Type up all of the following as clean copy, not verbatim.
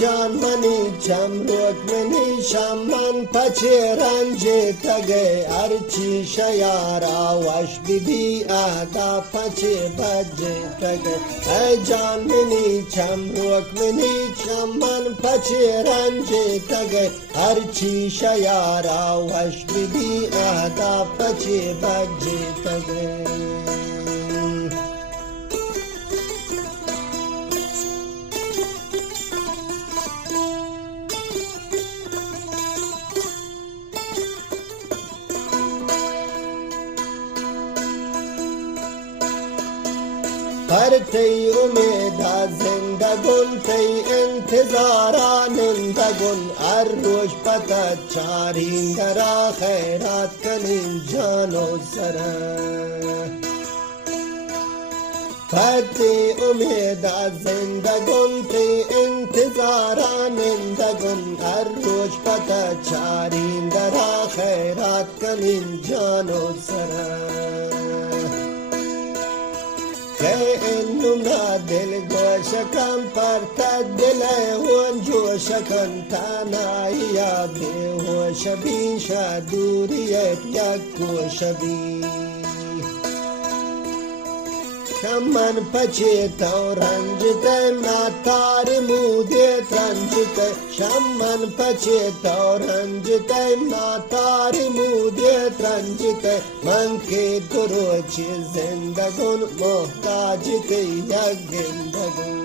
جان منی چمرک منی شمن پچه رنج تگه ارچی شیارا وش بی اهدا پچه بجه تگه ای جان منی چمرک منی شمن پچه رنج تگه ارچی شیارا وش بی اهدا پچه بجه تگه हर तई उमेदा जिंदगुन तई इंतजारा निंदगुन हर रोज पता चारिंदरा खैरात कनिन जानो सरा हर तई उमेदा जिंदगुन तई इंतजारा निंदगुन हर रोज पता चारिंदरा खैरात कनिन जानो सरा إننا دل گوشکم پرتد دل هون جوشکن تنهایی بیهوش بین شدوریت یک گوش بین شمن پچه تو رنجتم ناتار مودت رنجتم شمن پچه تو رنجتم ناتار مودت رنجتم من که دروچی زندگون محتاجت یک گندگون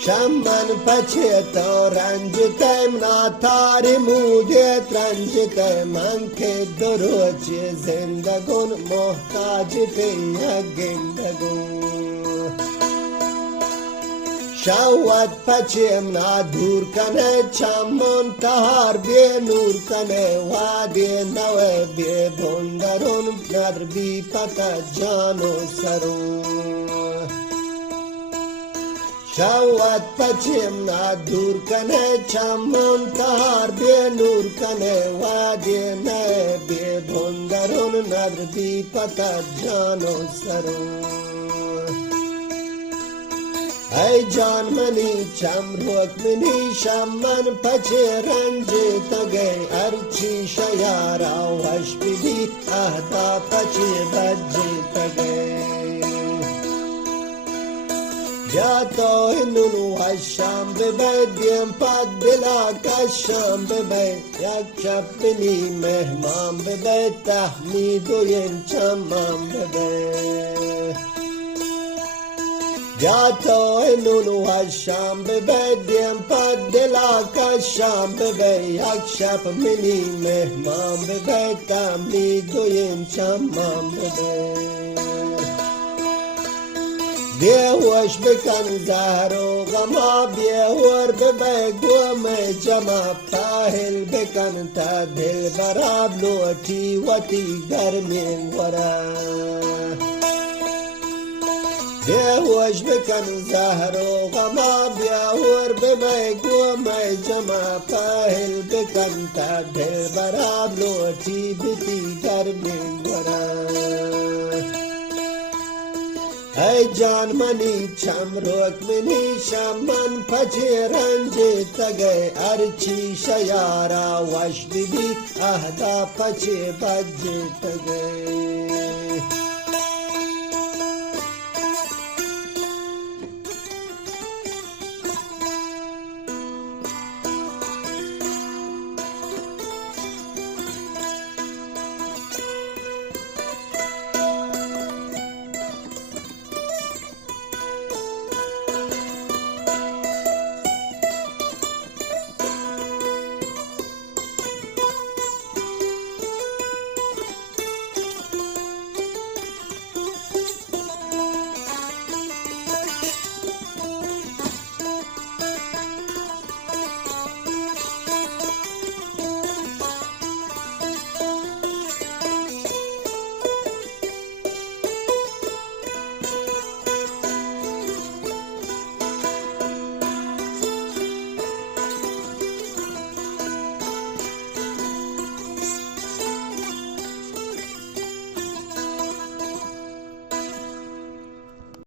شمن پچه تو رنجتم ناتار مودت رنجتم من که دروچی زندگون محتاجت یک گندگون شاوت پچه منا دور کنه چمون تهار بی نور کنه وادی نوه بی بندرون ندر بی پتا جانو سرون شاوت پچه منا دور کنه چمون تهار بی نور کنه وادی نوه بی بندرون ندر بی پتا جانو سرون ای جان منی چمرک منی شمن پچه رنج تگه ارچی شیارا وش بی اهدا پچه بجه تگه جا تو هنون وشم ببدیم پد دلا کشم ببید یک شب بنی مهمان ببید تحمید و ین چمم ببید جا تو نون و شام ببدیم پد دلا کشم ببید یک شب منی مهمان ببید تمید و این چمم ببید بیهوش بکن زهر و غما بیهور ببید گوم جمع پاهل بکن تا دل براب لوٹی وطی گرمین ورا بیهوش بکن زهر و غما بیهور ببید گوم جمع پاهل بکن تا دل براب لوٹی بتی گرمین ورا ای جان منی چمرک منی شمن پچه رنج تگه ارچی شیارا وش بی اهدا پچه بجه تگه